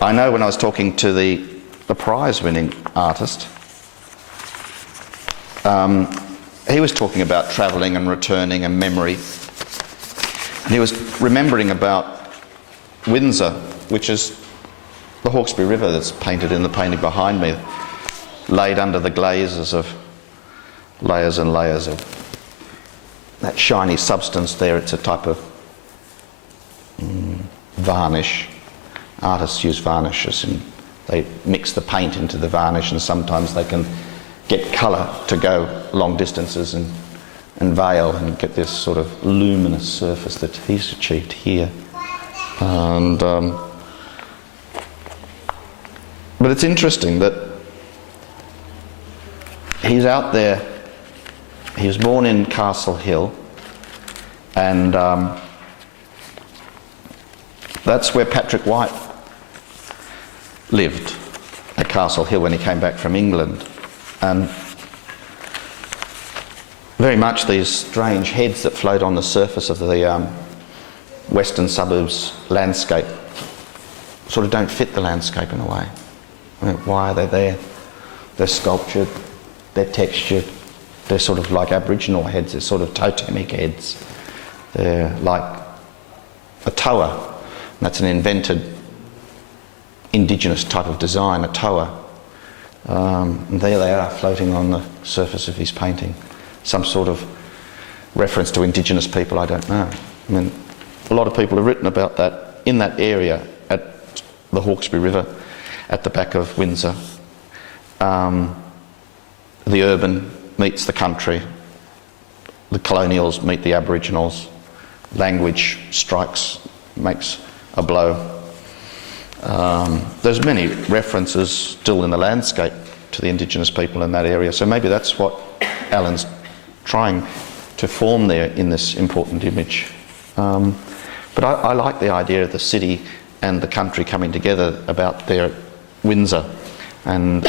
I know when I was talking to the prize-winning artist, he was talking about travelling and returning and memory. And he was remembering about Windsor, which is the Hawkesbury River that's painted in the painting behind me, laid under the glazes of layers and layers of that shiny substance there. It's a type of varnish. Artists use varnishes and they mix the paint into the varnish, and sometimes they can get colour to go long distances and veil and get this sort of luminous surface that he's achieved here. And but it's interesting that he's out there. He was born in Castle Hill, and that's where Patrick White lived, at Castle Hill, when he came back from England. And very much these strange heads that float on the surface of the western suburbs landscape sort of don't fit the landscape in a way. I mean, why are they there? They're sculptured, they're textured, they're sort of like Aboriginal heads, they're sort of totemic heads. They're like a toa. That's an invented indigenous type of design, a toa. And there they are, floating on the surface of his painting. Some sort of reference to indigenous people, I don't know. I mean, a lot of people have written about that in that area at the Hawkesbury River, at the back of Windsor. The urban meets the country, the colonials meet the Aboriginals, language strikes, makes a blow. There's many references still in the landscape to the indigenous people in that area, so maybe that's what Alan's trying to form there in this important image. But I like the idea of the city and the country coming together about there at Windsor, and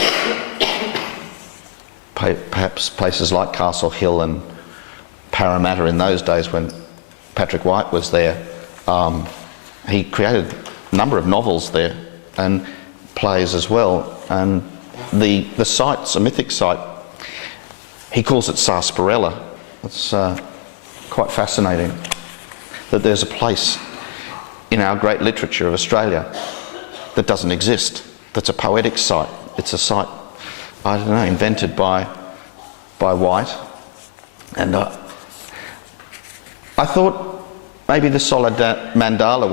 perhaps places like Castle Hill and Parramatta in those days when Patrick White was there. He created a number of novels there and plays as well, and the site's a mythic site. He calls it Sarsaparilla. It's quite fascinating that there's a place in our great literature of Australia that doesn't exist, that's a poetic site. It's a site, I don't know, invented by White. And I thought maybe the solid mandala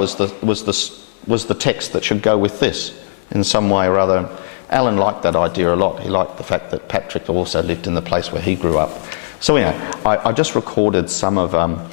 was the text that should go with this in some way or other. Alan liked that idea a lot. He liked the fact that Patrick also lived in the place where he grew up. So anyway, I just recorded some of